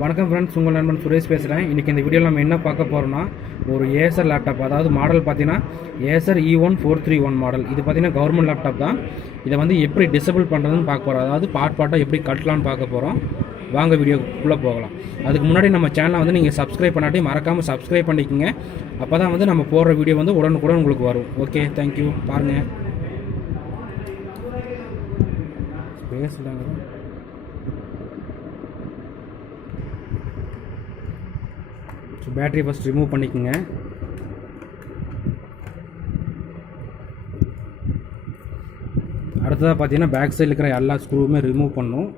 வணக்கம் ஃப்ரெண்ட்ஸ், உங்கள் நண்பன் சுரேஷ் பேசுகிறேன். இன்றைக்கி இந்த வீடியோவில் நம்ம என்ன பார்க்க போகிறோம்னா, ஒரு ஏசர் லேப்டாப், அதாவது மாடல் பார்த்தீங்கன்னா ஏசர் E1431 மாடல். இது பார்த்தீங்கன்னா கவர்மெண்ட் லேப்டாப் தான். இதை வந்து எப்படி டிசபிள் பண்ணுறதுன்னு பார்க்க போகிறோம், அதாவது பார்ட்டாக எப்படி கட்டலான்னு பார்க்க போகிறோம். வாங்க வீடியோக்குள்ளே போகலாம். அதுக்கு முன்னாடி நம்ம சேனலை வந்து நீங்கள் சப்ஸ்கிரைப் பண்ணாட்டி மறக்காமல் சப்ஸ்கிரைப் பண்ணிக்கோங்க. அப்போ தான் வந்து நம்ம போடுற வீடியோ வந்து உடனுக்குடன் உங்களுக்கு வரும். Okay, thank you. பாருங்கள், பேசலாங்க. பேட்டரி ஃபஸ்ட் ரிமூவ் பண்ணிக்கோங்க. அடுத்ததாக பார்த்தீங்கன்னா பேக் சைடில் இருக்கிற எல்லா ஸ்க்ரூவுமே ரிமூவ் பண்ணும்.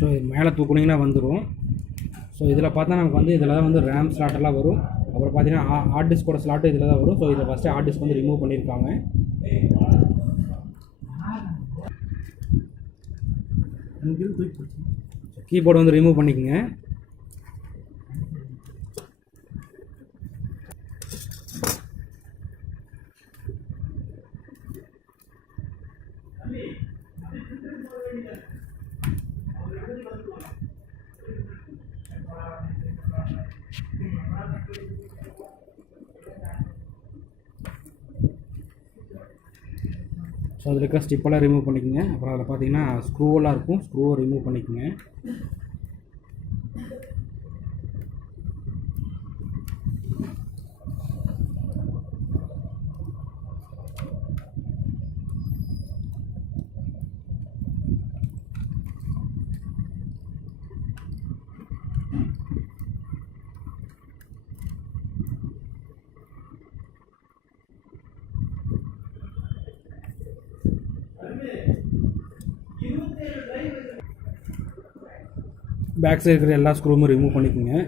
ஸோ இது மேலே தூக்குனிங்கன்னா வந்துடும். ஸோ இதில் பார்த்தா நமக்கு வந்து இதில் தான் வந்து ரேம் ஸ்லாட்டெல்லாம் வரும். அப்புறம் பார்த்தீங்கன்னா ஹார்ட் டிஸ்கோட ஸ்லாட்டு இதில் தான் வரும். ஸோ இதில் ஃபஸ்ட்டு ஹார்ட் டிஸ்க் வந்து ரிமூவ் பண்ணியிருக்காங்க. கீபோர்டு வந்து ரிமூவ் பண்ணிக்கோங்க. ஸோ அதில் இருக்கிற ஸ்டிப்பெல்லாம் ரிமூவ் பண்ணிக்கோங்க. அப்புறம் அதில் பார்த்தீங்கன்னா ஸ்க்ரூவெல்லாம் இருக்கும், ஸ்க்ரூவை ரிமூவ் பண்ணிக்கோங்க. பேக் சைடு இருக்கிற எல்லா ஸ்க்ரூவும் ரிமூவ் பண்ணிக்கோங்க.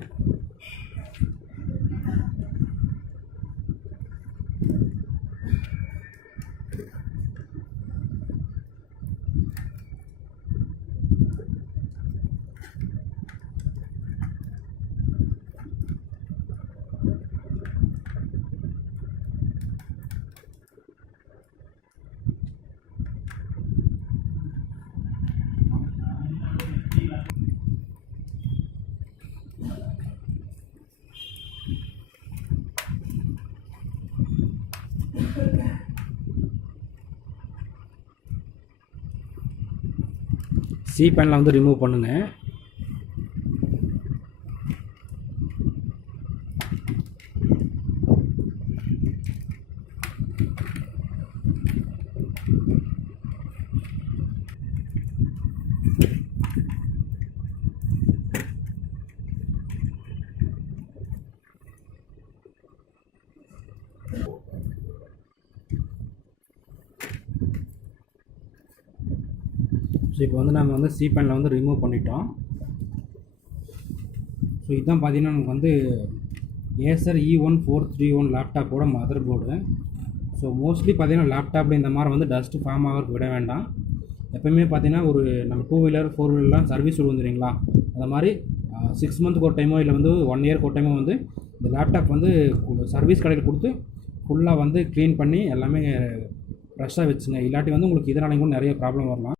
சி பேனில் வந்து ரிமூவ் பண்ணுங்கள். ஸோ இப்போ வந்து நம்ம வந்து சி பேனில் வந்து ரிமூவ் பண்ணிட்டோம். ஸோ இதுதான் பார்த்தீங்கன்னா நமக்கு வந்து ஏசர் E1431 லேப்டாப்போட மதர் போர்டு. ஸோ மோஸ்ட்லி பார்த்தீங்கன்னா லேப்டாப்பில் இந்த மாதிரி வந்து டஸ்ட்டு ஃபார்ம் ஆகிறதுக்கு விட வேண்டாம். எப்போயுமே பார்த்தீங்கன்னா ஒரு நம்ம 2 வீலர் 4 வீலர்லாம் சர்வீஸ் விடுவந்துறீங்களா, அந்த மாதிரி 6 மந்த்துக்கு ஒரு டைமோ இல்லை வந்து 1 இயருக்கு ஒரு டைமோ வந்து இந்த லேப்டாப் வந்து சர்வீஸ் கடையில் கொடுத்து ஃபுல்லாக வந்து க்ளீன் பண்ணி எல்லாமே ஃப்ரெஷ்ஷாக வச்சுங்க. இல்லாட்டி வந்து உங்களுக்கு இதனால கூட நிறைய ப்ராப்ளம் வரலாம்.